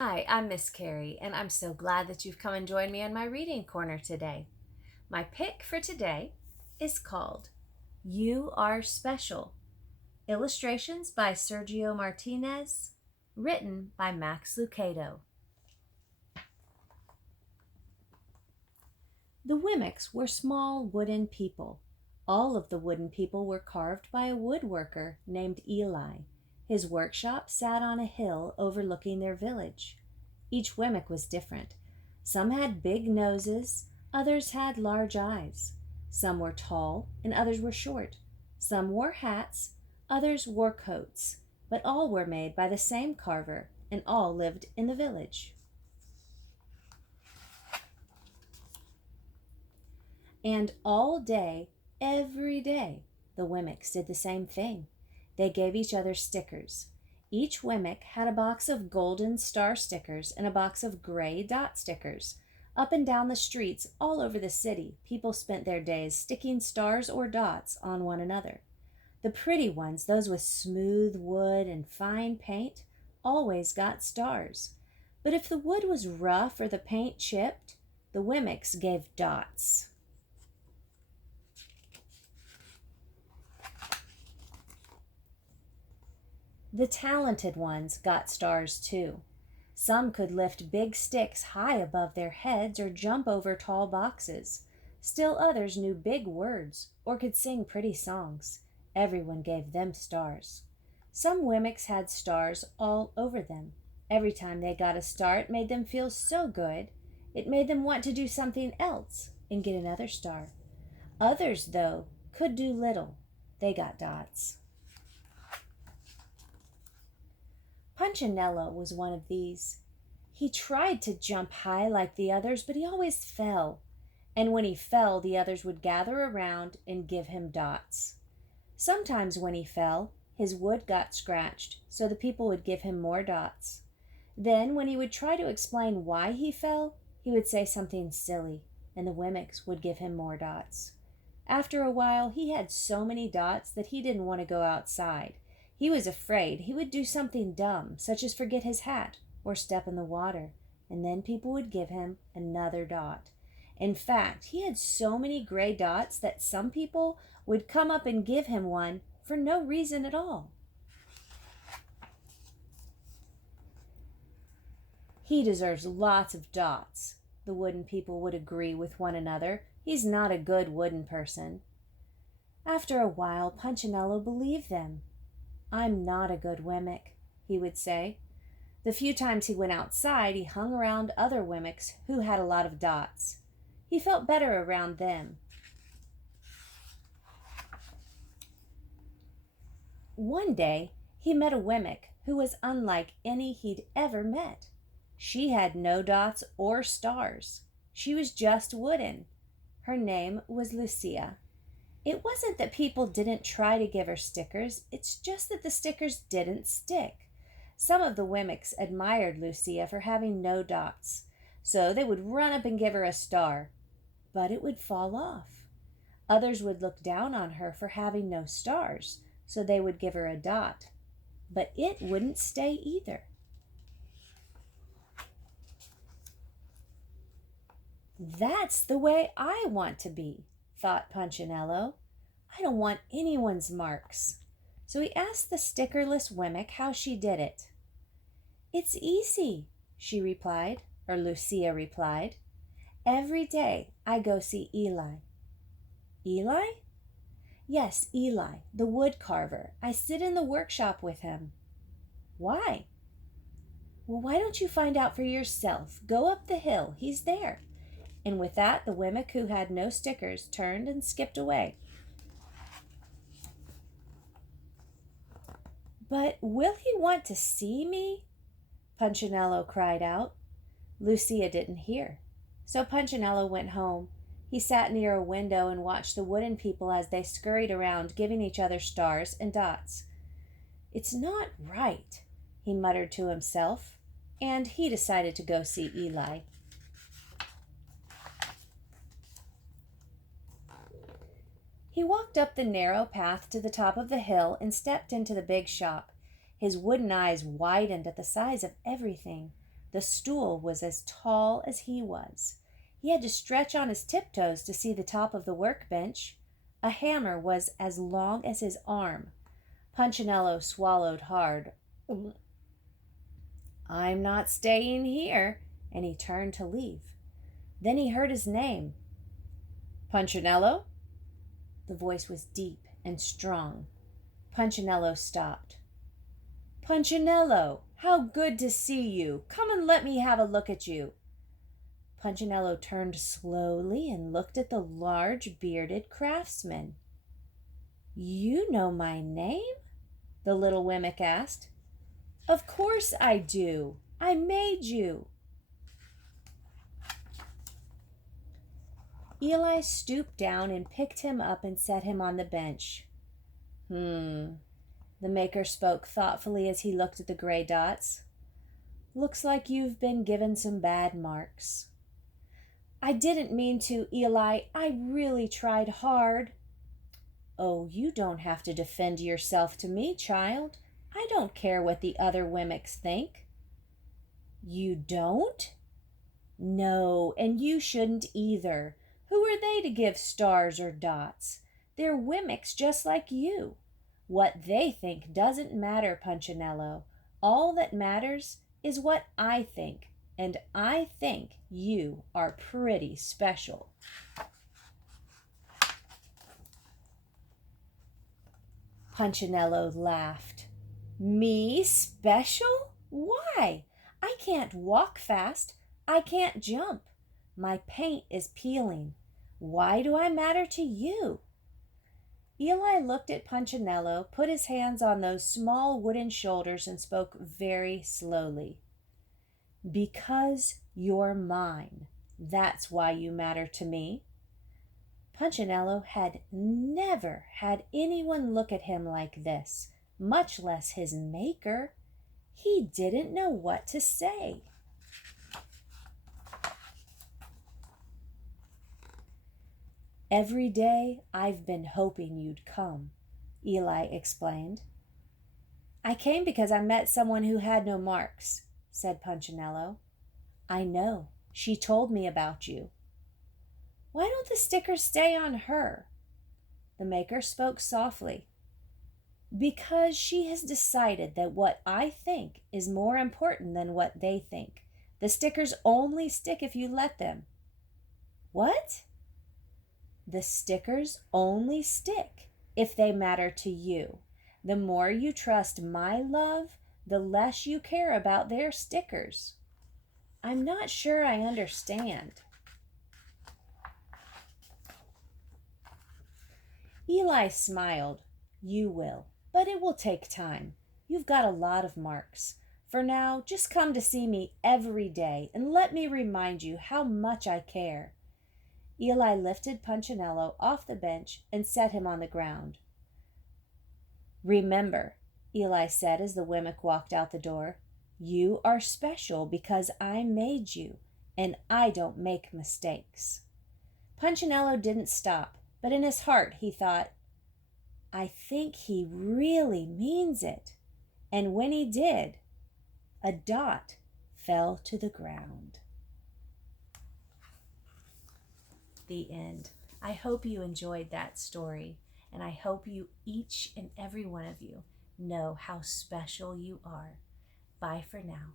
Hi, I'm Miss Carrie, and I'm so glad that you've come and joined me on my reading corner today. My pick for today is called You Are Special. Illustrations by Sergio Martinez, written by Max Lucado. The Wimmicks were small wooden people. All of the wooden people were carved by a woodworker named Eli. His workshop sat on a hill overlooking their village. Each Wemmick was different. Some had big noses, others had large eyes. Some were tall and others were short. Some wore hats, others wore coats, but all were made by the same carver and all lived in the village. And all day, every day, the Wimmicks did the same thing. They gave each other stickers. Each Wemmick had a box of golden star stickers and a box of gray dot stickers. Up and down the streets all over the city, people spent their days sticking stars or dots on one another. The pretty ones, those with smooth wood and fine paint, always got stars. But if the wood was rough or the paint chipped, the Wimmicks gave dots. The talented ones got stars too. Some could lift big sticks high above their heads or jump over tall boxes. Still others knew big words or could sing pretty songs. Everyone gave them stars. Some Wimmicks had stars all over them. Every time they got a star, it made them feel so good. It made them want to do something else and get another star. Others, though, could do little. They got dots. Punchinello was one of these. He tried to jump high like the others, but he always fell. And when he fell, the others would gather around and give him dots. Sometimes when he fell, his wood got scratched, so the people would give him more dots. Then, when he would try to explain why he fell, he would say something silly, and the Wimmicks would give him more dots. After a while, he had so many dots that he didn't want to go outside. He was afraid he would do something dumb, such as forget his hat or step in the water, and then people would give him another dot. In fact, he had so many gray dots that some people would come up and give him one for no reason at all. He deserves lots of dots, the wooden people would agree with one another. He's not a good wooden person. After a while, Punchinello believed them. I'm not a good Wemmick, he would say. The few times he went outside, he hung around other Wimmicks who had a lot of dots. He felt better around them. One day, he met a Wemmick who was unlike any he'd ever met. She had no dots or stars. She was just wooden. Her name was Lucia. It wasn't that people didn't try to give her stickers, it's just that the stickers didn't stick. Some of the Wimmicks admired Lucia for having no dots, so they would run up and give her a star, but it would fall off. Others would look down on her for having no stars, so they would give her a dot, but it wouldn't stay either. That's the way I want to be, thought Punchinello. I don't want anyone's marks. So he asked the stickerless Wemmick how she did it. It's easy, she replied, or Lucia replied. Every day I go see Eli. Eli? Yes, Eli, the wood carver. I sit in the workshop with him. Why? Well, why don't you find out for yourself? Go up the hill. He's there. And with that, the Wemmick who had no stickers turned and skipped away. But will he want to see me? Punchinello cried out. Lucia didn't hear. So Punchinello went home. He sat near a window and watched the wooden people as they scurried around, giving each other stars and dots. It's not right, he muttered to himself, and he decided to go see Eli. He walked up the narrow path to the top of the hill and stepped into the big shop. His wooden eyes widened at the size of everything. The stool was as tall as he was. He had to stretch on his tiptoes to see the top of the workbench. A hammer was as long as his arm. Punchinello swallowed hard. "I'm not staying here," and he turned to leave. Then he heard his name. "Punchinello?" The voice was deep and strong. Punchinello stopped. "Punchinello, how good to see you! Come and let me have a look at you." Punchinello turned slowly and looked at the large bearded craftsman. "You know my name?" the little Wemmick asked. "Of course I do. I made you." Eli stooped down and picked him up and set him on the bench. The maker spoke thoughtfully as he looked at the gray dots. "Looks like you've been given some bad marks." "I didn't mean to, Eli. I really tried hard." "Oh, you don't have to defend yourself to me, child. I don't care what the other Wemmicks think." "You don't?" "No, and you shouldn't either. Who are they to give stars or dots? They're Wemmicks just like you. What they think doesn't matter, Punchinello. All that matters is what I think, and I think you are pretty special." Punchinello laughed. "Me special? Why? I can't walk fast. I can't jump. My paint is peeling. Why do I matter to you?" Eli looked at Punchinello, put his hands on those small wooden shoulders, and spoke very slowly. "Because you're mine. That's why you matter to me." Punchinello had never had anyone look at him like this, much less his maker. He didn't know what to say. "Every day I've been hoping you'd come," Eli explained. "I came because I met someone who had no marks," said Punchinello. "I know. She told me about you." "Why don't the stickers stay on her?" The maker spoke softly. "Because she has decided that what I think is more important than what they think. The stickers only stick if you let them." "What?" "The stickers only stick if they matter to you. The more you trust my love, the less you care about their stickers." "I'm not sure I understand." Eli smiled. "You will, but it will take time. You've got a lot of marks. For now, just come to see me every day and let me remind you how much I care." Eli lifted Punchinello off the bench and set him on the ground. "Remember," Eli said as the Wemmick walked out the door, "you are special because I made you, and I don't make mistakes." Punchinello didn't stop, but in his heart he thought, "I think he really means it." And when he did, a dot fell to the ground. The end. I hope you enjoyed that story, and I hope you, each and every one of you, know how special you are. Bye for now.